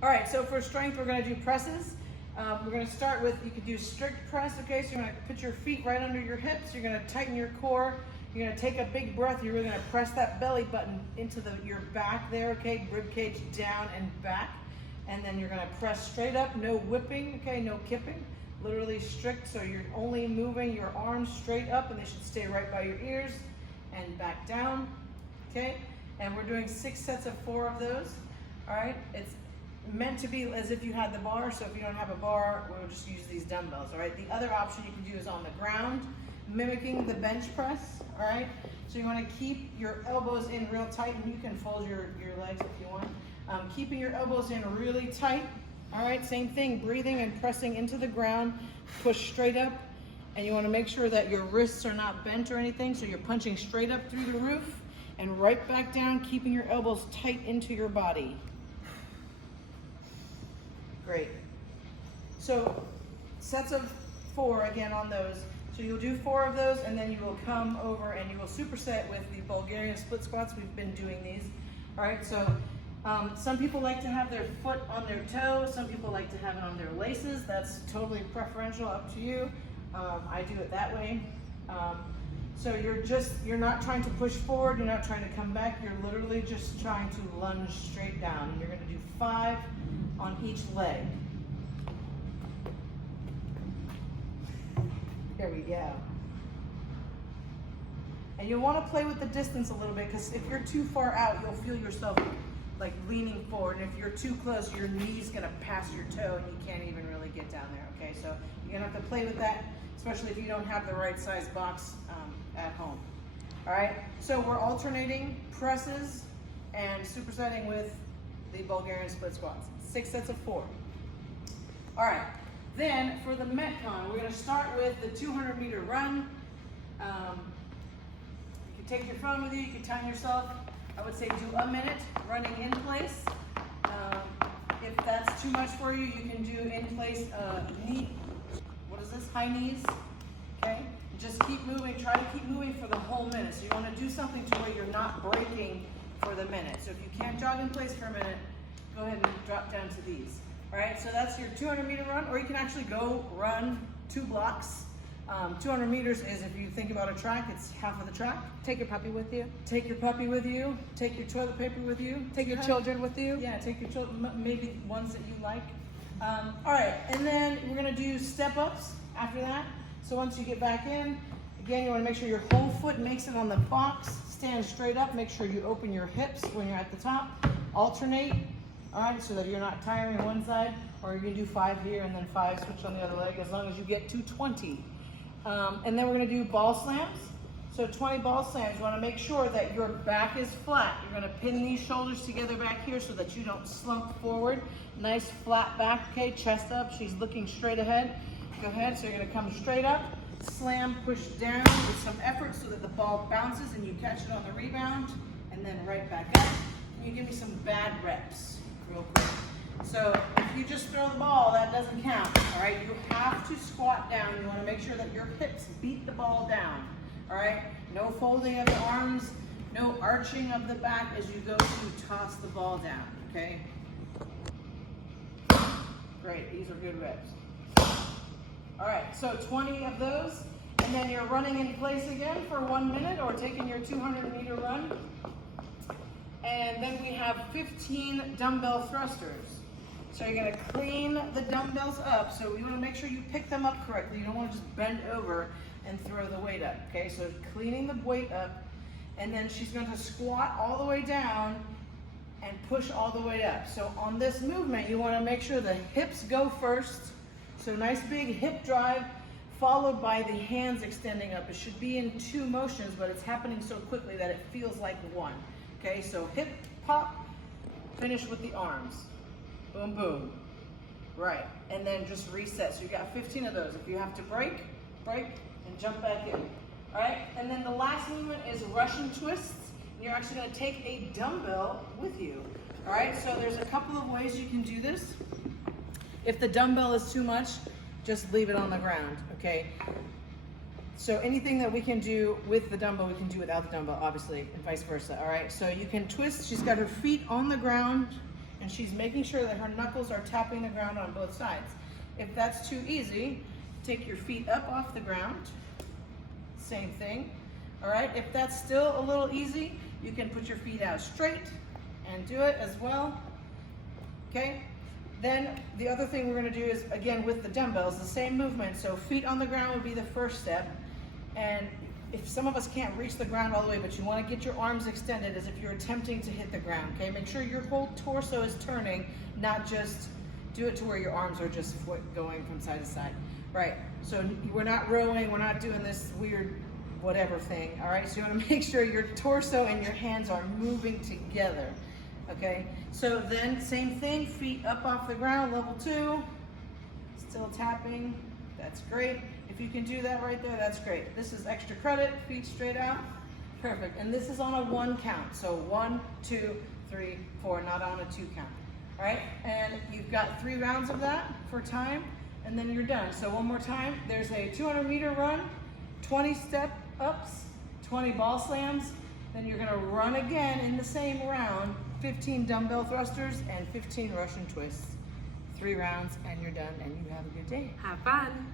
All right, so for strength, we're gonna do presses. We're gonna start with, you could do strict press, okay? So you're gonna put your feet right under your hips, you're gonna tighten your core, you're gonna take a big breath, you're really gonna press that belly button into your back there, okay? Rib cage down and back. And then you're gonna press straight up, no whipping, okay? No kipping, literally strict, so you're only moving your arms straight up and they should stay right by your ears and back down, okay? And we're doing 6 sets of 4 of those, all right? It's meant to be as if you had the bar, so if you don't have a bar, we'll just use these dumbbells, all right? The other option you can do is on the ground, mimicking the bench press, all right? So you wanna keep your elbows in real tight, and you can fold your legs if you want. Keeping your elbows in really tight, all right? Same thing, breathing and pressing into the ground, push straight up, and you wanna make sure that your wrists are not bent or anything, so you're punching straight up through the roof and right back down, keeping your elbows tight into your body. Great. So sets of 4 again on those. So you'll do 4 of those, and then you will come over and you will superset with the Bulgarian split squats. We've been doing these. All right, so some people like to have their foot on their toe. Some people like to have it on their laces. That's totally preferential, up to you. I do it that way. So you're not trying to push forward. You're not trying to come back. You're literally just trying to lunge straight down. And you're going to do 5 on each leg. There we go. And you'll want to play with the distance a little bit, because if you're too far out, you'll feel yourself like leaning forward. And if you're too close, your knee's going to pass your toe and you can't even really get down there, okay? So you're going to have to play with that, especially if you don't have the right size box at home. All right, so we're alternating presses and supersetting with the Bulgarian split squats. 6 sets of 4. All right, then for the Metcon, we're gonna start with the 200-meter run. You can take your phone with you, you can time yourself. I would say do a minute running in place. If that's too much for you, you can do in place high knees, okay? Just keep moving, try to keep moving for the whole minute. So you wanna do something to where you're not breaking for the minute. So if you can't jog in place for a minute, go ahead and drop down to these. All right, so that's your 200-meter run, or you can actually go run 2 blocks. 200 meters is, if you think about a track, it's half of the track. Take your puppy with you. Take your puppy with you. Take your toilet paper with you. Take your children with you. Yeah, take your children, maybe ones that you like. All right, and then we're gonna do step-ups after that. So once you get back in, again, you wanna make sure your whole foot makes it on the box. Stand straight up, make sure you open your hips when you're at the top. Alternate, all right, so that you're not tiring one side, or you can do 5 here and then 5, switch on the other leg, as long as you get to 20. And then we're gonna do ball slams. So 20 ball slams, you wanna make sure that your back is flat. You're gonna pin these shoulders together back here so that you don't slump forward. Nice flat back, okay, chest up, she's looking straight ahead. Go ahead, so you're gonna come straight up, slam, push down with some effort so that the ball bounces and you catch it on the rebound, and then right back up. Can you give me some bad reps real quick? So if you just throw the ball, that doesn't count, all right? You have to squat down. You wanna make sure that your hips beat the ball down, all right? No folding of the arms, no arching of the back as you go to toss the ball down, okay? Great, these are good reps. All right, so 20 of those, and then you're running in place again for 1 minute, or taking your 200-meter run. And then we have 15 dumbbell thrusters. So you're gonna clean the dumbbells up. So you wanna make sure you pick them up correctly. You don't wanna just bend over and throw the weight up, okay? So cleaning the weight up, and then she's gonna squat all the way down and push all the way up. So on this movement, you wanna make sure the hips go first. So nice big hip drive, followed by the hands extending up. It should be in 2 motions, but it's happening so quickly that it feels like 1. Okay, so hip, pop, finish with the arms. Boom, boom. Right, and then just reset. So you got 15 of those. If you have to break, and jump back in. All right, and then the last movement is Russian twists. And you're actually gonna take a dumbbell with you. All right, so there's a couple of ways you can do this. If the dumbbell is too much, just leave it on the ground, okay? So anything that we can do with the dumbbell, we can do without the dumbbell, obviously, and vice versa, all right? So you can twist, she's got her feet on the ground, and she's making sure that her knuckles are tapping the ground on both sides. If that's too easy, take your feet up off the ground. Same thing. All right, if that's still a little easy, you can put your feet out straight and do it as well. Okay, then the other thing we're gonna do is, again, with the dumbbells, the same movement. So feet on the ground would be the first step. And if some of us can't reach the ground all the way, but you wanna get your arms extended as if you're attempting to hit the ground, okay? Make sure your whole torso is turning, not just do it to where your arms are just going from side to side. Right, so we're not rowing, we're not doing this weird whatever thing, all right? So you wanna make sure your torso and your hands are moving together, okay? So then, same thing, feet up off the ground, level 2, still tapping, that's great. If you can do that right there, that's great. This is extra credit, feet straight out, perfect. And this is on a 1 count, so 1, 2, 3, 4, not on a 2 count, all right? And you've got 3 rounds of that for time, and then you're done. So one more time, there's a 200-meter run, 20 step ups, 20 ball slams, then you're gonna run again in the same round, 15 dumbbell thrusters and 15 Russian twists. 3 rounds and you're done and you have a good day. Have fun.